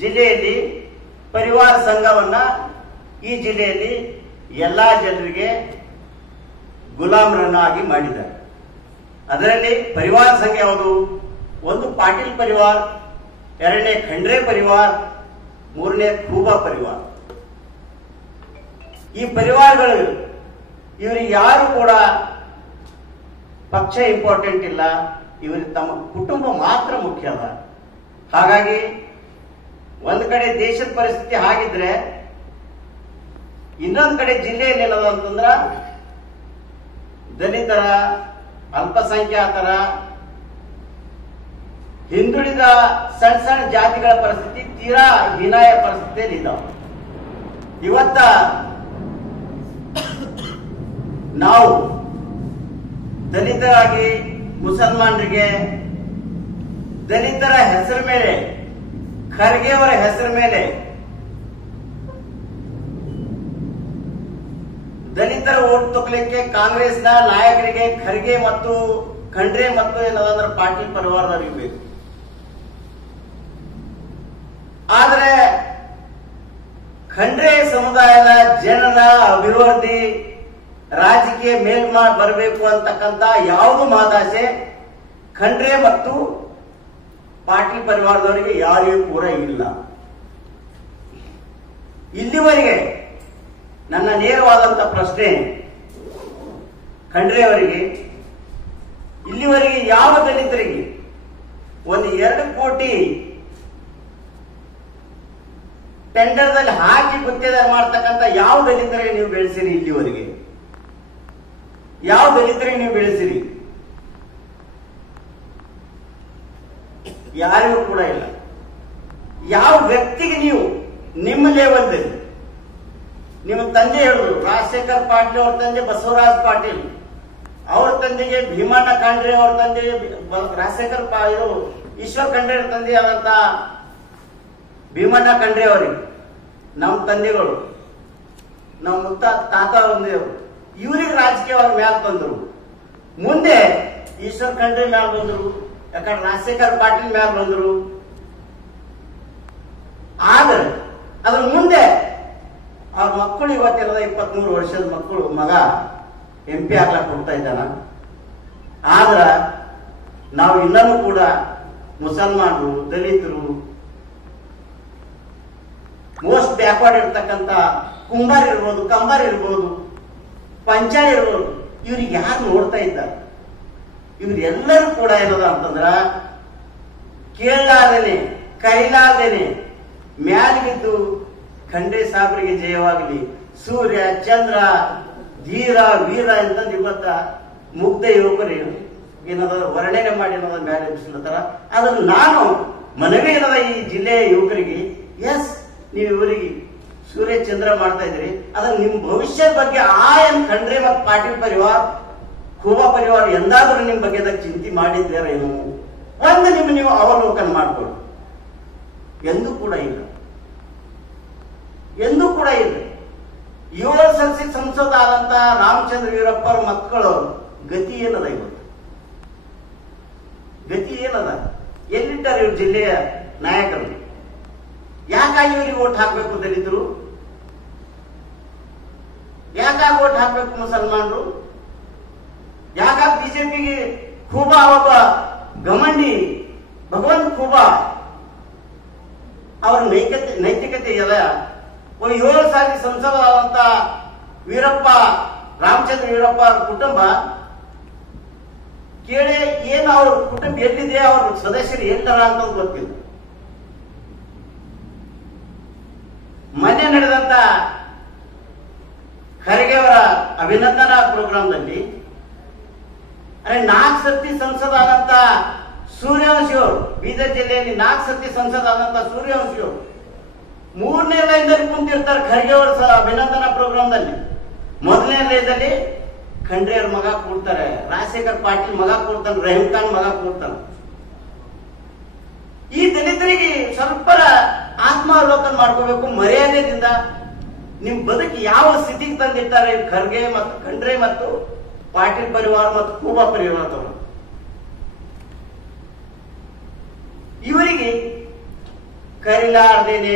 ಜಿಲ್ಲೆಯಲ್ಲಿ ಪರಿವಾರ ಸಂಘವನ್ನ ಈ ಜಿಲ್ಲೆಯಲ್ಲಿ ಎಲ್ಲಾ ಜನರಿಗೆ ಗುಲಾಮರನ್ನಾಗಿ ಮಾಡಿದ್ದಾರೆ. ಅದರಲ್ಲಿ ಪರಿವಾರ ಸಂಘ ಯಾವುದು? ಒಂದು ಪಾಟೀಲ್ ಪರಿವಾರ, ಎರಡನೇ ಖಂಡ್ರೆ ಪರಿವಾರ, ಮೂರನೇ ಖೂಬಾ ಪರಿವಾರ. ಈ ಪರಿವಾರಗಳು ಇವರಿಗೆ ಯಾರು ಕೂಡ ಪಕ್ಷ ಇಂಪಾರ್ಟೆಂಟ್ ಇಲ್ಲ, ಇವರಿಗೆ ತಮ್ಮ ಕುಟುಂಬ ಮಾತ್ರ ಮುಖ್ಯ ಅದ. ಹಾಗಾಗಿ ಒಂದ್ ಕಡೆ ದೇಶದ ಪರಿಸ್ಥಿತಿ ಹಾಗಿದ್ರೆ ಇನ್ನೊಂದ್ ಕಡೆ ಜಿಲ್ಲೆಯಲ್ಲಿ ಏನದ ಅಂತಂದ್ರ ದಲಿತರ, ಅಲ್ಪಸಂಖ್ಯಾತರ, ಹಿಂದುಳಿದ ಸಣ್ಣ ಸಣ್ಣ ಜಾತಿಗಳ ಪರಿಸ್ಥಿತಿ ತೀರಾ ಹೀನಾಯ ಪರಿಸ್ಥಿತಿಯಲ್ಲಿ ಇದ್ದಾವೆ. ಇವತ್ತ ನಾವು ದಲಿತರಾಗಿ ಮುಸಲ್ಮಾನರಿಗೆ ದಲಿತರ ಹೆಸರ ಮೇಲೆ, ಖರ್ಗೆ ಅವರ ಹೆಸರ ಮೇಲೆ ದಲಿತರ ಓಟ್ ತಗೊಳ್ಳಿಕ್ಕೆ ಕಾಂಗ್ರೆಸ್ನ ನಾಯಕರಿಗೆ ಖರ್ಗೆ ಮತ್ತು ಖಂಡ್ರೆ ಮತ್ತು ಏನದಂದ್ರೆ ಪಾಟೀಲ್ ಪರಿವಾರದವರಿಗೆ ಬೇಕು. ಆದ್ರೆ ಖಂಡ್ರೆ ಸಮುದಾಯದ ಜನರ ಅಭಿವೃದ್ಧಿ, ರಾಜಕೀಯ ಮೇಲ್ಮಾ ಬರಬೇಕು ಅಂತಕ್ಕಂಥ ಯಾವುದು ಮಾತಾಸೆ ಖಂಡ್ರೆ ಮತ್ತು ಪಾಟೀಲ್ ಪರಿವಾರದವರಿಗೆ ಯಾರಿಗೂ ಕೂಡ ಇಲ್ಲ. ಇಲ್ಲಿವರೆಗೆ ನನ್ನ ನೇರವಾದಂತ ಪ್ರಶ್ನೆ ಖಂಡ್ರೆ ಅವರಿಗೆ, ಇಲ್ಲಿವರೆಗೆ ಯಾವ ದಲಿತರಿಗೆ ಒಂದು 2 ಕೋಟಿ ಟೆಂಡರ್ದಲ್ಲಿ ಹಾಕಿ ಗುತ್ತಿಗೆದಾರ ಮಾಡ್ತಕ್ಕಂಥ ಯಾವ ದಲಿತರಿಗೆ ನೀವು ಬೆಳೆಸಿರಿ? ಇಲ್ಲಿವರೆಗೆ ಯಾವ ದಲಿತರಿಗೆ ನೀವು ಬೆಳೆಸಿರಿ? ಯಾರಿಗೂ ಕೂಡ ಇಲ್ಲ. ಯಾವ ವ್ಯಕ್ತಿಗೆ ನೀವು ನಿಮ್ಮ ಲೆವೆಲ್ದಲ್ಲಿ, ನಿಮ್ಮ ತಂದೆ ಹೇಳಿದ್ರು ರಾಜಶೇಖರ್ ಪಾಟೀಲ್ ಅವ್ರ ತಂದೆ ಬಸವರಾಜ್ ಪಾಟೀಲ್, ಅವ್ರ ತಂದೆಗೆ ಭೀಮಣ್ಣ ಖಂಡ್ರೆ ಅವ್ರ ತಂದೆ ರಾಜಶೇಖರ್ ಇದು ಈಶ್ವರ್ ಖಂಡ್ರೆ ತಂದೆ ಆದಂತ ಭೀಮಣ್ಣ ಖಂಡ್ರೆ ಅವರಿಗೆ ನಮ್ಮ ತಂದೆಗಳು, ನಮ್ಮ ಮುತ್ತ ತಾತ ಬಂದೇವರು, ಇವ್ರಿಗೆ ರಾಜಕೀಯವಾಗಿ ಮ್ಯಾಲ ಬಂದ್ರು. ಮುಂದೆ ಈಶ್ವರ್ ಖಂಡ್ರೆ ಮ್ಯಾಲ ಬಂದ್ರು, ಯಾಕಂದ್ರೆ ರಾಜಶೇಖರ್ ಪಾಟೀಲ್ ಮ್ಯಾಲ ಬಂದ್ರು. ಆದ್ರೆ ಅದ್ರ ಮುಂದೆ ಅವ್ರ ಮಕ್ಕಳು ಇವತ್ತೆಲ್ಲ 23 ವರ್ಷದ ಮಕ್ಕಳು ಮಗ MP ಆಗ್ಲಕ್ಕೆ ಹೋಗ್ತಾ ಇದ್ದಾನ. ಆದ್ರ ನಾವು ಇನ್ನೂ ಕೂಡ ಮುಸಲ್ಮಾನರು, ದಲಿತರು, ಮೋಸ್ಟ್ ಬ್ಯಾಕ್ವರ್ಡ್ ಇರ್ತಕ್ಕಂಥ ಕುಂಬಾರ್ ಇರ್ಬೋದು, ಕಂಬಾರ್ ಇರ್ಬೋದು, ಪಂಚಾಯತ್ ಇರ್ಬೋದು, ಇವ್ರಿಗೆ ಯಾರು ನೋಡ್ತಾ ಇದ್ದಾರೆ? ಇವ್ರೆಲ್ಲರೂ ಕೂಡ ಏನದ ಅಂತಂದ್ರ ಕೇಳಲಾರ್ದೇನೆ, ಕೈಲಾರ್ದೇನೆ ಮ್ಯಾಲಿದ್ದು ಖಂಡ್ರೆ ಸಾಬ್ರಿಗೆ ಜಯವಾಗಲಿ, ಸೂರ್ಯ ಚಂದ್ರ ಧೀರ ವೀರ ಅಂತಂದು ಇವತ್ತ ಮುಗ್ಧ ಯುವಕರು ಏನದ ವರ್ಣನೆ ಮಾಡಿ ಏನದ ಮ್ಯಾಲೆ ಎಬ್ಬಿಸ್ಲತ್ತಾರ. ಆದ್ರೆ ನಾನು ಮನವಿ ಏನದ ಈ ಜಿಲ್ಲೆಯ ಯುವಕರಿಗೆ, ಎಸ್ ನೀವು ಇವರಿಗೆ ಸೂರ್ಯ ಚಂದ್ರ ಮಾಡ್ತಾ ಇದ್ರಿ, ಅದ್ರ ನಿಮ್ ಭವಿಷ್ಯದ ಬಗ್ಗೆ ಖಂಡ್ರೆ ಮತ್ತು ಪಾಟೀಲ್ ಪರಿವಾರ, ಖೂಬಾ ಪರಿವಾರ ಎಂದಾದ್ರೂ ನಿಮ್ ಬಗ್ಗೆ ಚಿಂತೆ ಮಾಡಿದ್ದೇರೇನು? ಒಂದು ನೀವು ಅವಲೋಕನ ಮಾಡ್ಕೊಳ್ಳಿ. ಎಂದೂ ಕೂಡ ಇಲ್ಲ, ಎಂದೂ ಕೂಡ ಇಲ್ಲ. 7 ಸದಸ್ಯ ಸಂಸದ ಆದಂತ ರಾಮಚಂದ್ರ ವೀರಪ್ಪ ಅವ್ರ ಮಕ್ಕಳು ಗತಿ ಏನದ? ಇವತ್ತು ಗತಿ ಏನದ? ಎಲ್ಲಿದ್ದಾರೆ ಇವ್ರ ಜಿಲ್ಲೆಯ ನಾಯಕರು? ಯಾಕಾಗಿ ಇವರಿಗೆ ಓಟ್ ಹಾಕ್ಬೇಕು ದಲಿತರು? ಯಾಕಾಗಿ ಓಟ್ ಹಾಕ್ಬೇಕು ಮುಸಲ್ಮಾನರು? ಯಾಕಾಗಿ ಬಿಜೆಪಿಗೆ ಖೂಬಾ ಒಬ್ಬ ಗಮಂಡಿ ಭಗವಂತ ಖೂಬಾ ಅವ್ರ ನೈತಿಕತೆ ಎಲ್ಲ 7 ಸಾರಿ ಸಂಸದರಾದಂತ ವೀರಪ್ಪ, ರಾಮಚಂದ್ರ ವೀರಪ್ಪ ಅವ್ರ ಕುಟುಂಬ ಕೇಳಿ ಏನು ಅವ್ರ ಕುಟುಂಬ ಎಲ್ಲಿದೆ, ಅವ್ರ ಸದಸ್ಯರು ಎಲ್ಲರ ಅಂತ ಗೊತ್ತಿಲ್ಲ. ಮೊನ್ನೆ ನಡೆದಂತ ಖರ್ಗೆ ಅವರ ಅಭಿನಂದನಾ ಪ್ರೋಗ್ರಾಂದಲ್ಲಿ 4 ಸರ್ತಿ ಸಂಸದ ಆದಂತ ಸೂರ್ಯವಂಶಿ ಅವರು, ಬೀದರ್ ಜಿಲ್ಲೆಯಲ್ಲಿ 4 ಸರ್ತಿ ಸಂಸದ ಆದಂತ ಸೂರ್ಯವಂಶಿ ಅವರು 3ನೇ ಲೈನ್ದಲ್ಲಿ ಕುಂತಿರ್ತಾರೆ ಖರ್ಗೆ ಅವರ ಅಭಿನಂದನಾ ಪ್ರೋಗ್ರಾಂದಲ್ಲಿ. 1ನೇ ಲೈನ್ದಲ್ಲಿ ಖಂಡ್ರೆ ಅವ್ರ ಮಗ ಕೂಡ್ತಾರೆ, ರಾಜಶೇಖರ್ ಪಾಟೀಲ್ ಮಗ ಕೂಡ್ತಾನೆ, ರಹೀಂ ಖಾನ್ ಮಗ ಕೂಡ್ತಾನೆ. ಈ ದಲಿತರಿಗೆ ಸ್ವಲ್ಪ ಆತ್ಮಾವಲೋಕನ ಮಾಡ್ಕೋಬೇಕು. ಮರ್ಯಾದೆಯಿಂದ ನಿಮ್ ಬದುಕಿ ಯಾವ ಸ್ಥಿತಿಗೆ ತಂದಿರ್ತಾರೆ ಖರ್ಗೆ ಮತ್ತು ಖಂಡ್ರೆ ಮತ್ತು ಪಾಟೀಲ್ ಪರಿವಾರ ಮತ್ತು ಖೂಬಾ ಪರಿವಾರದವರು. ಇವರಿಗೆ ಕರಿಲಾರ್ದೇನೆ